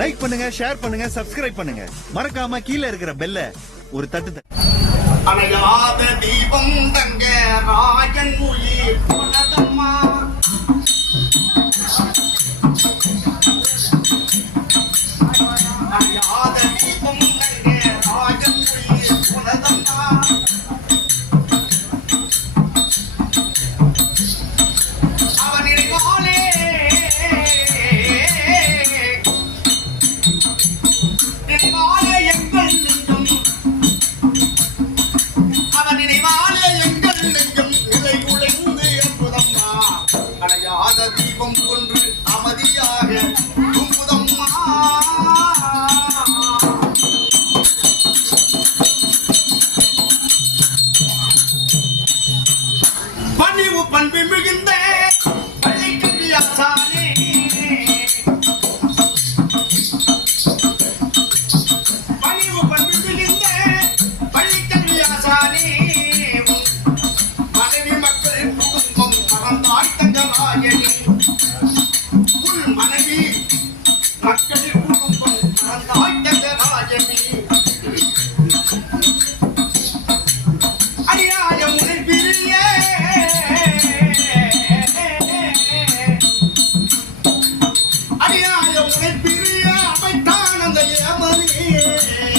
Like பண்ணுங்க share பண்ணுங்க subscribe பண்ணுங்க. மறக்காம கீழே இருக்கிற பெல்ல ஒரு தட்டு அணையாத தீபம் தங்க ராஜன் உயிர். மக்களின் குடும்பம் மறந்தாய் தங்கராயனே அநியாய முனை பிரிய அநியாய முனை பிரிய அமைத்தான் அந்த ஏமனே.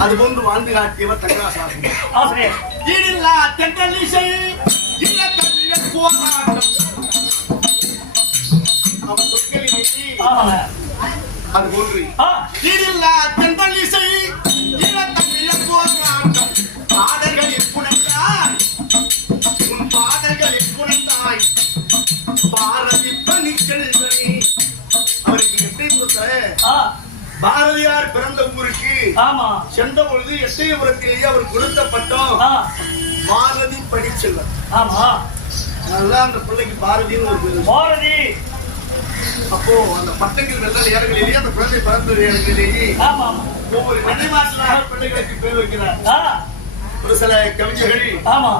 அதுபோன்று வாழ்ந்து காட்டியவர் தங்கராசாமி ஆசிரியர். ஈடில்லா தென்றல் இசை இல்ல தமிழர் போராட்டம். அவன் சொற்களிலே ஆமாங்க. அது போன்று. ஆ. ஈடில்லா தென்றல் இசை இல்ல பாரதியார் பிறந்த ஊருக்கு ஆமா. சென்ற பொழுது எட்டயபுரத்திலேயே அவர் கொடுத்த பட்டம் பாரதி படிச்செல்வன் ஆமா. அதனால அந்த பிள்ளைக்கு பாரதின்னு ஒரு பேரு. பாரதி. அப்போ அந்த பட்டங்கள் வெள்ள நேரங்களிலேயே அந்த குழந்தை பிறந்த ஆமா. ஒவ்வொரு நினைவாற்றலாக பிள்ளைகளுக்கு பேர் வைக்கிறார். ஒரு சில கவிஞர்கள் ஆமா.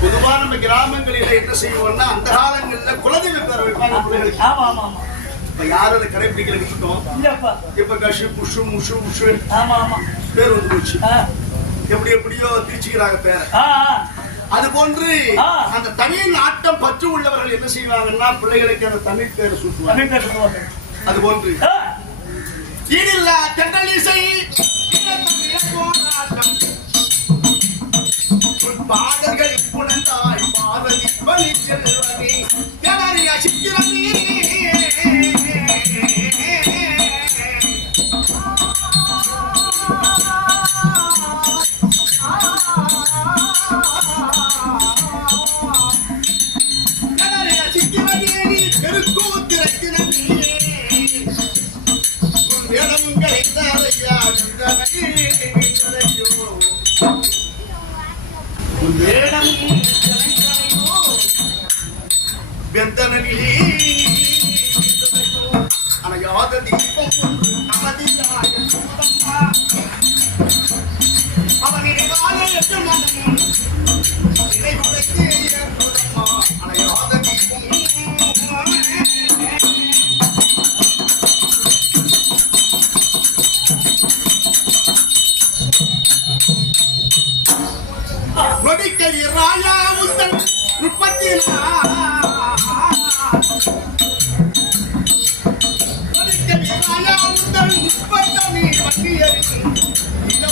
பொதுவா நம்ம கிராமங்களில என்ன செய்வோம்னா அந்த காலங்கள்ல குலதெய்வ பேர் வைப்பாங்க பிள்ளைகளுக்கு. ஆமா ஆமா ஆமா. இப்ப யாரும் அதை கடைபிடிக்கல விட்டுட்டோம் இல்லப்பா. இப்ப கஷு புஷு முஷு பேர் வந்து போச்சு. எப்படி எப்படியோ பிரிச்சுக்கிறாங்க பேரை. அது போன்று. அந்த தமிழ் நாட்டம் பற்று உள்ளவர்கள் என்ன செய்வாங்கன்னா பிள்ளைகளுக்கு அந்த தமிழ் பேரை சூட்டுவாங்க. அது போன்று. ஆ. ஈடில்ல தென்றல் இசை ஈழத்தமிழர் போராட்டம். உன் பாடல்கள் புலந்தாய் பாரதி பலி வேணம் வெந்தனிலே அணையாத தீபம் அமைதியாய சூதம்மா.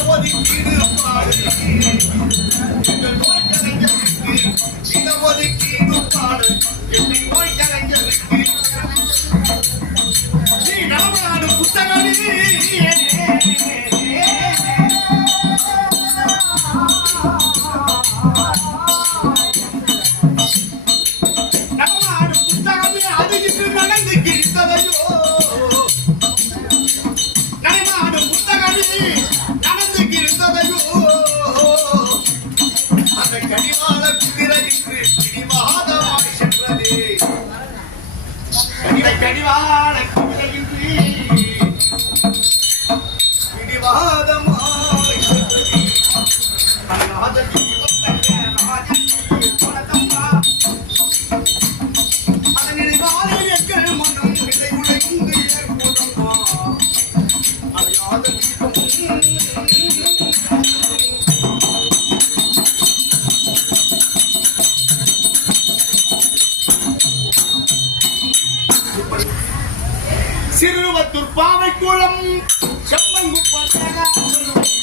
ஒதுக்கீடு பாடு ராயா முத்தன் முப்பத்தி வண்டியறிக்கும் இட ஒதுக்கீடு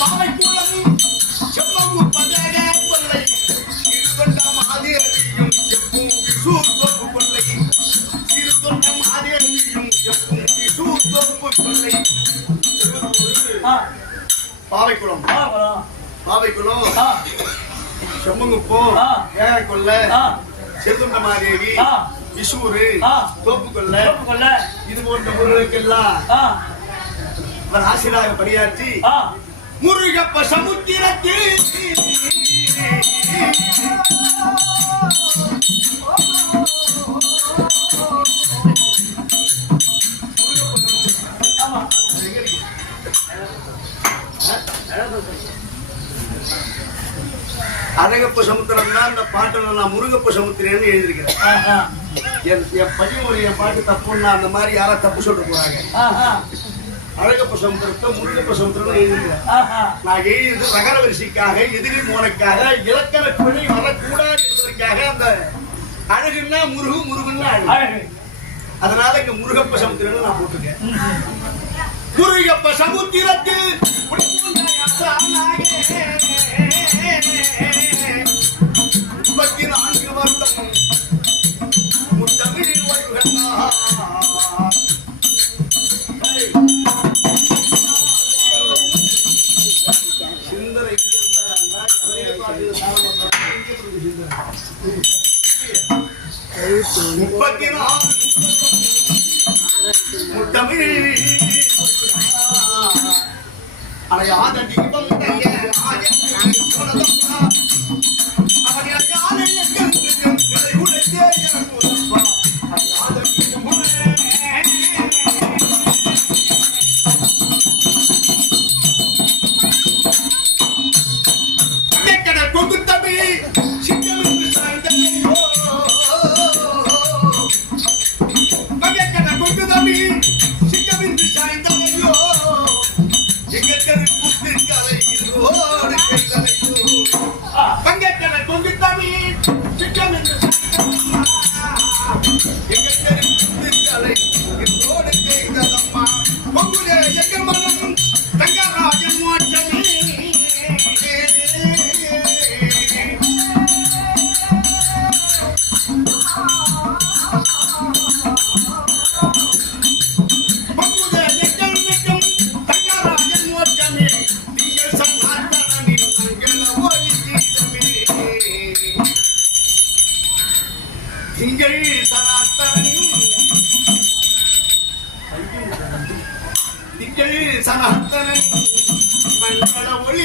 பாவைக்குளம். செம்மங்குப்பம் கொல்லை சிறுவந்த மாதேவியும் செப்பும் விசூர்த்தொப்பு கொல்லை சிறுவந்த மாதேவியும் செப்பும் விசூர்த்தொப்பு கொல்லை ஆ, பாவைக்குளம். பாவைக்குளம் செம்மங்குப்பம் கொல்லை ஆ, சிறுவந்த மாதேவி ஆ. விசூரு ஆ. தோப்பு கொல்லை சிவப்பு கொல்லை. இது போன்ற ஊர்களுக்கெல்லாம் அவர் ஆசிரியராக பணியாற்றி முருகப்ப சமுத்திரத்தில் அழகப்ப சமுத்திரம் தான் இந்த பாட்டில் நான் முருகப்ப சமுத்திரம்னு எழுதியிருக்கிறேன். என் என் பாட்டு தப்புன்னா அந்த மாதிரி யாரா தப்பு சொல்லிட்டு போறாங்க? அழகப்ப சமுத்திரத்தை முருகப்ப சமுத்திரம்னு எழுதியிருக்கிறேன். நான் எழுதியது ரகர வரிசைக்காக எதிரி மோனுக்காக இலக்கண பிழை வரக்கூடாது என்பதற்காக அந்த அழகுன்னா முருகு முருகுன்னா அழகு. அதனால இங்க முருகப்ப சமுத்திரம்னு நான் போட்டிருக்கேன். முருகப்ப சமுத்திரத்தில் அலையாத திங்கள் சனாத்தனின் மங்கள ஒளி